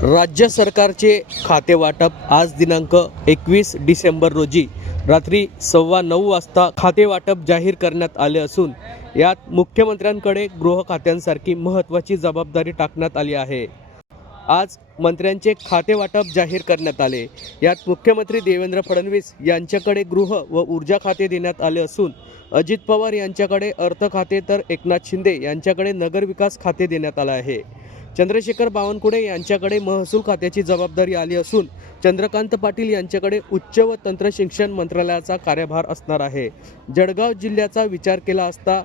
राज्य सरकारचे खाते वाटप आज दिनांक एकवीस डिसेंबर रोजी रात्री सव्वा नऊ वाजता खाते वाटप जाहीर करण्यात आले असून यात मुख्यमंत्र्यांकडे गृह खात्यांसारखी महत्त्वाची जबाबदारी टाकण्यात आली आहे. आज मंत्र्यांचे खाते वाटप जाहीर करण्यात आले. यात मुख्यमंत्री देवेंद्र फडणवीस यांच्याकडे गृह व ऊर्जा खाते देण्यात आले असून अजित पवार यांच्याकडे अर्थ खाते तर एकनाथ शिंदे यांच्याकडे नगरविकास खाते देण्यात आलं आहे. चंद्रशेखर बावनकुळे यांच्याकडे महसूल खात्याची जबाबदारी आली असून चंद्रकांत पाटील यांच्याकडे उच्च व तंत्र शिक्षण मंत्रालयाचा कार्यभार असणार आहे. जळगाव जिल्ह्याचा विचार केला असता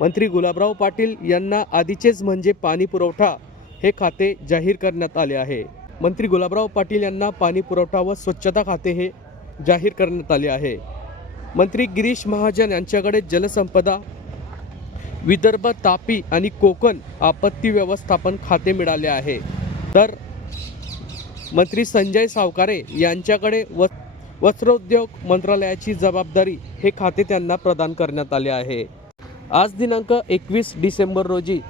मंत्री गुलाबराव पाटील यांना आधीचेच म्हणजे पाणी पुरवठा हे खाते जाहीर करण्यात आले आहे. मंत्री गुलाबराव पाटील यांना पाणी पुरवठा व स्वच्छता खाते हे जाहीर करण्यात आले आहे. मंत्री गिरीश महाजन यांच्याकडे जलसंपदा विदर्भ तापी आणि कोकण आपत्ती व्यवस्थापन खाते मिळाले आहे. तर मंत्री संजय सावकारे यांच्याकडे व वस्त्रोद्योग मंत्रालयाची जबाबदारी हे खाते त्यांना प्रदान करण्यात आले आहे. आज दिनांक एकवीस डिसेंबर रोजी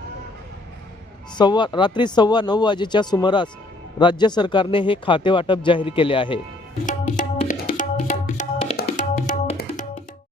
सव्वा रात्री सव्वा नऊ वाजेच्या सुमारास राज्य सरकारने हे खाते वाटप जाहीर केले आहे.